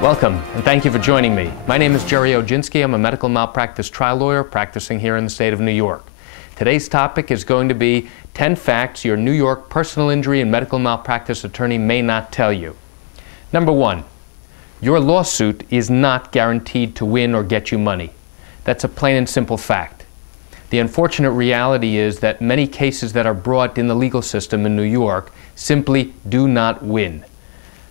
Welcome, and thank you for joining me. My name is Jerry Oginski. I'm a medical malpractice trial lawyer practicing here in the state of New York. Today's topic is going to be 10 facts your New York personal injury and medical malpractice attorney may not tell you. Number 1, your lawsuit is not guaranteed to win or get you money. That's a plain and simple fact. The unfortunate reality is that many cases that are brought in the legal system in New York simply do not win.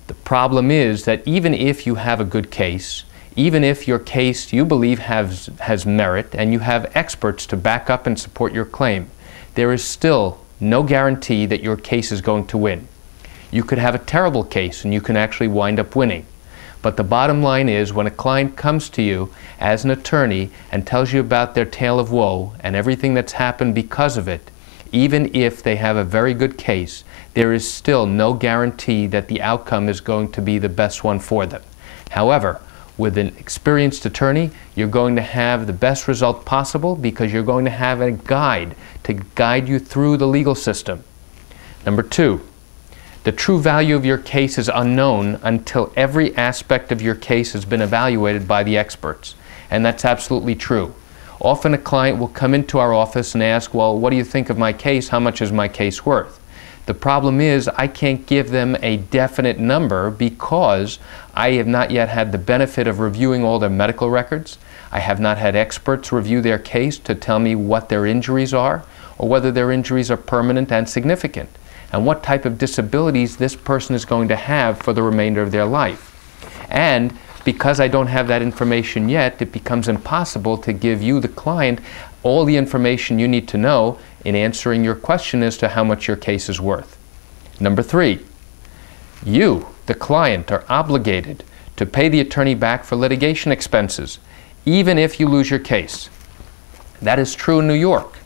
The problem is that even if you have a good case, even if your case you believe has merit and you have experts to back up and support your claim, there is still no guarantee that your case is going to win. You could have a terrible case and you can actually wind up winning. But the bottom line is, when a client comes to you as an attorney and tells you about their tale of woe and everything that's happened because of it, even if they have a very good case, there is still no guarantee that the outcome is going to be the best one for them. However, with an experienced attorney, you're going to have the best result possible because you're going to have a guide to guide you through the legal system. Number 2, the true value of your case is unknown until every aspect of your case has been evaluated by the experts. And that's absolutely true. Often a client will come into our office and ask, well, what do you think of my case? How much is my case worth? The problem is I can't give them a definite number because I have not yet had the benefit of reviewing all their medical records. I have not had experts review their case to tell me what their injuries are or whether their injuries are permanent and significant, and what type of disabilities this person is going to have for the remainder of their life. And because I don't have that information yet, it becomes impossible to give you, the client, all the information you need to know in answering your question as to how much your case is worth. Number 3, you, the client, are obligated to pay the attorney back for litigation expenses, even if you lose your case. That is true in New York.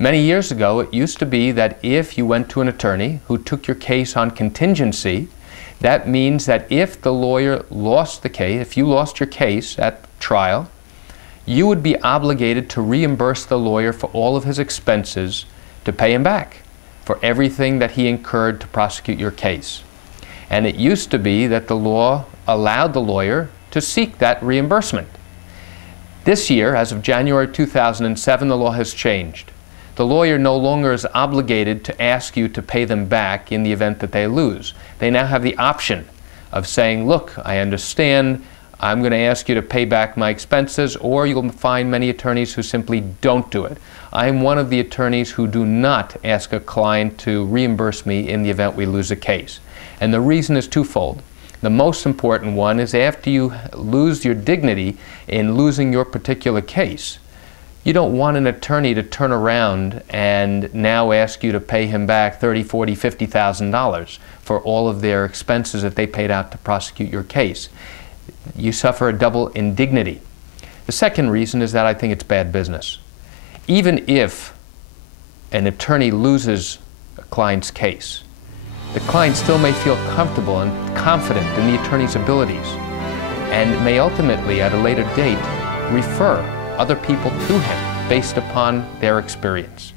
Many years ago, it used to be that if you went to an attorney who took your case on contingency, that means that if the lawyer lost the case, if you lost your case at trial, you would be obligated to reimburse the lawyer for all of his expenses to pay him back for everything that he incurred to prosecute your case. And it used to be that the law allowed the lawyer to seek that reimbursement. This year, as of January 2007, the law has changed. The lawyer no longer is obligated to ask you to pay them back in the event that they lose. They now have the option of saying, look, I understand, I'm going to ask you to pay back my expenses, or you'll find many attorneys who simply don't do it. I'm one of the attorneys who do not ask a client to reimburse me in the event we lose a case. And the reason is twofold. The most important one is after you lose your dignity in losing your particular case, you don't want an attorney to turn around and now ask you to pay him back $30,000, $40,000, $50,000 for all of their expenses that they paid out to prosecute your case. You suffer a double indignity. The second reason is that I think it's bad business. Even if an attorney loses a client's case, the client still may feel comfortable and confident in the attorney's abilities and may ultimately, at a later date, refer other people to him based upon their experience.